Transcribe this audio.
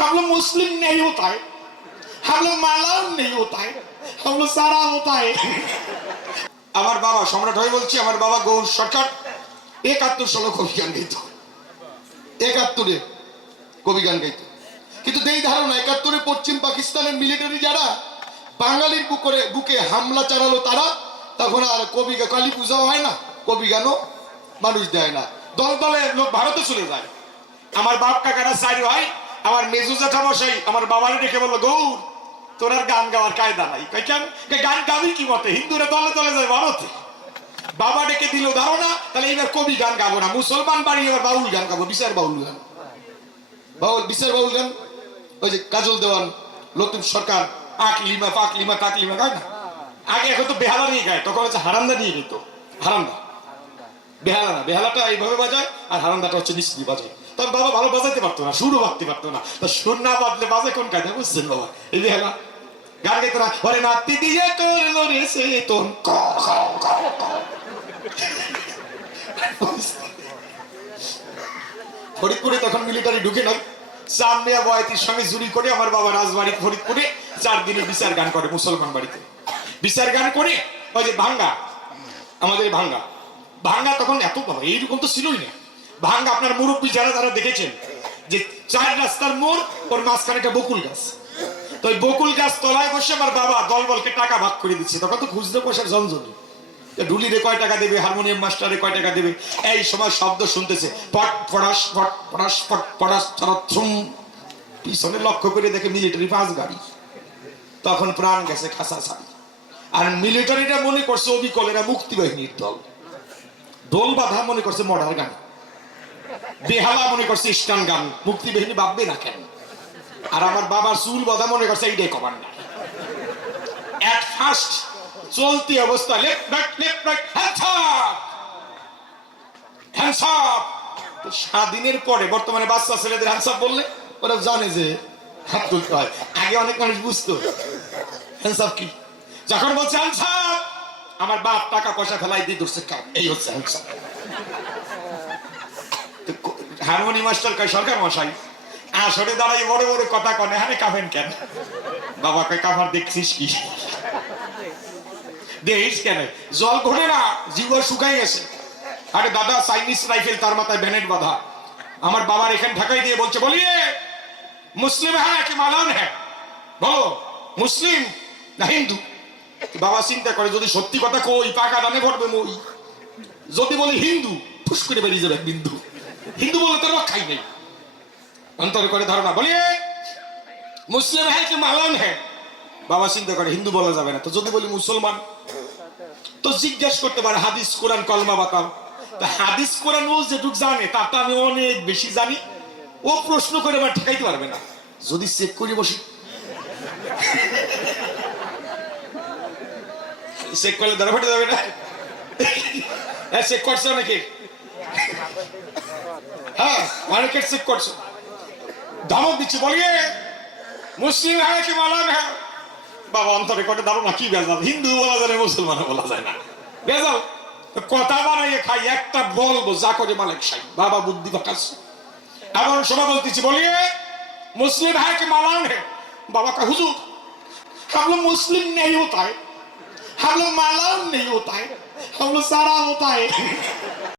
हम लोग मुस्लिम नहीं होता है, हम लोग मालाम नहीं होता है, हम लोग सारा होता है। আমার বাবা সম্রাট হয়ে বলছি, আমার বাবা গৌর সরকার ৭১ সালে কবি গান গাইত, ৭১-এ কবি গান গাইত। কিন্তু এই ধারণা ৭১-এ পশ্চিম পাকিস্তানের মিলিটারি যারা বাঙালির বুকে হামলা চালালো, তারা তখন আর কবি কালী পূজাও হয় না, কবি গানও মানুষ দেয় না, দল দলে লোক ভারতে চলে যায়। আমার বাপ কাকারা চারি হয়, আমার মেজু জ্যাঠামশাই আমার বাবারে ডেকে বললো, গৌর তোর আর গান গাওয়ার কায়দা নাই। কেন? গান গাবি কি মতে? হিন্দুরা দলে দলে যায় ভারতে। বাবা ডেকে দিল ধারণা, তাহলে এবার কবি গান গাবো না, মুসলমান বাড়ি এবার বাউল গান গাবো, বিচার বাউল গান, বিচার বাউল গান। ওই যে কাজল দেওয়ান, লতুন সরকার, আকলিমা ফাকলিমা তাকলিমা গায় না আগে, এখন তো বেহালা নিয়ে গায়, তখন হচ্ছে হারান্দা নিয়ে নিত। হারান্দা, বেহালা না, বেহালাটা এইভাবে বাজায় আর হারান্দাটা হচ্ছে নিশ্চিত বাজায়। তখন বাবা ভালো বাজাইতে পারতো না, সুরও বাঁধতে পারতো না, তা সুর না বাঁধলে বাজে কোন কায়দা, বুঝছেন বাবা? এই বেহালা গান গাইতো না, ওরে নাতি দিয়ে করলো রে সে তোন। ফরিদপুরে তখন মিলিটারি ঢুকে নাই, চান্দিয়া বয়াতির সঙ্গে জুড়ি করে আমার বাবা রাজবাড়ি ফরিদপুরে 4 দিনে বিচার গান করে মুসলমান বাড়িতে। বিচার গান করে ওই যে ভাঙ্গা, আমাদের ভাঙ্গা, ভাঙ্গা তখন এত বাবা এইরকম তো ছিলই না। ভাঙ্গা আপনার মুরব্বী যারা যারা দেখেছেন যে 4 রাস্তার মোড়, ওর মাঝখানে একটা বকুল গাছ, তো ওই বকুল গাছ তলায় বসে আমার বাবা দলবলকে টাকা ভাগ করে দিচ্ছে। তখন তো খুচরো পয়সার ঝনঝনি, ঢুলিরে কয় টাকা দেবে, হারমোনিয়াম মাস্টারে কয় টাকা দেবে, এই সময় শব্দ শুনতেছে পট ফড়াস পট ফড়াস পট ফড়াস ছড়াছুম, পিছনে লক্ষ্য করে দেখে মিলিটারি 5 গাড়ি। তখন প্রাণ গেছে খাসা ছাড়ি। আর মিলিটারিটা মনে করছে অবিকলেরা মুক্তিবাহিনীর দল, দোল বাধা মনে করছে মডার গান, বেহালা মনে করছে ইস্টার্ন গান, মুক্তিবাহিনী ভাববে না কেন। আর আমার বাবার চুল বাধা মনে করছে এইটাই কবার না। এট ফার্স্ট চলতি অবস্থা left right left right hands up hands up. স্বাধীনের পরে বর্তমানে বাচ্চা ছেলেদের হ্যান্ডস আপ বললে ওরা জানে যে হাত তুলতে হয়, আগে অনেক মানুষ বুঝতো হ্যান্ডস আপ কি। যখন বলছে হ্যান্ডস আপ, আমার বাপ টাকা পয়সা ফেলাই দিয়ে ধরছে, এই হচ্ছে হ্যান্ডস আপ। হারমোনি মাস্টার কয়, সরকার মশাই আসরে দাঁড়াই বড় বড় কথা কনে, হারে কাফেন কেন? বাবা কয়, কাফার দেখছিস কি? দেখিস কেন? জল ঘটে না, জিভ শুকাই গেছে। আরে দাদা চাইনিজ রাইফেল, তার মাথায় ব্যানেট বাঁধা। আমার বাবার এখানে ঢাকাই দিয়ে বলছে, বলিয়ে মুসলিম হ্যাঁ কি মালান হ্যাঁ, বলো মুসলিম না হিন্দু? বাবা চিন্তা করে, যদি সত্যি কথা কই পাকা দানে ঘটবে মই, যদি বলি হিন্দু ফুস করে বেরিয়ে যাবে বিন্দু, হিন্দু বলে তো রক্ষাই নেই। অন্তর করে ধারণা, বলিয়ে মুসলিম হ্যাঁ কি মালান হ্যাঁ? বাবা চিন্তা করে হিন্দু বলা যাবে না, তো যদি বলি মুসলমান, তো জিজ্ঞেস করতে পারে হাদিস কোরআন কলমা বাতাও। হাদিস কোরআন ও যেটুক জানে তার তো আমি অনেক বেশি জানি, ও প্রশ্ন করে বা ঠেকাইতে পারবে না। যদি চেক করে বসি, চেক করলে ধরা ফেটে যাবে না? চেক করছে অনেকে, হ্যাঁ অনেকে চেক করছে, ধমক দিচ্ছে, বলিয়ে মুসলিম হ্যাঁ কি মালান হ্যাঁ? বাবা অন্তরে কটে ধারণা কি বেজাল, হিন্দু বলা যায় না, মুসলমান বলা যায় না, বেজাল কথা বানাইয়ে খাই, একটা বলবো যা করে মালিক সাই। বাবা বুদ্ধি পাকাচ্ছে, এমন সময় বলতেছি, বলিয়ে মুসলিম হ্যাঁ কি মালান হ্যাঁ? বাবা কা হুজুর हम लोग मुस्लिम नहीं होता है, हम लोग मालाम नहीं होता है, हम लोग सारा होता है।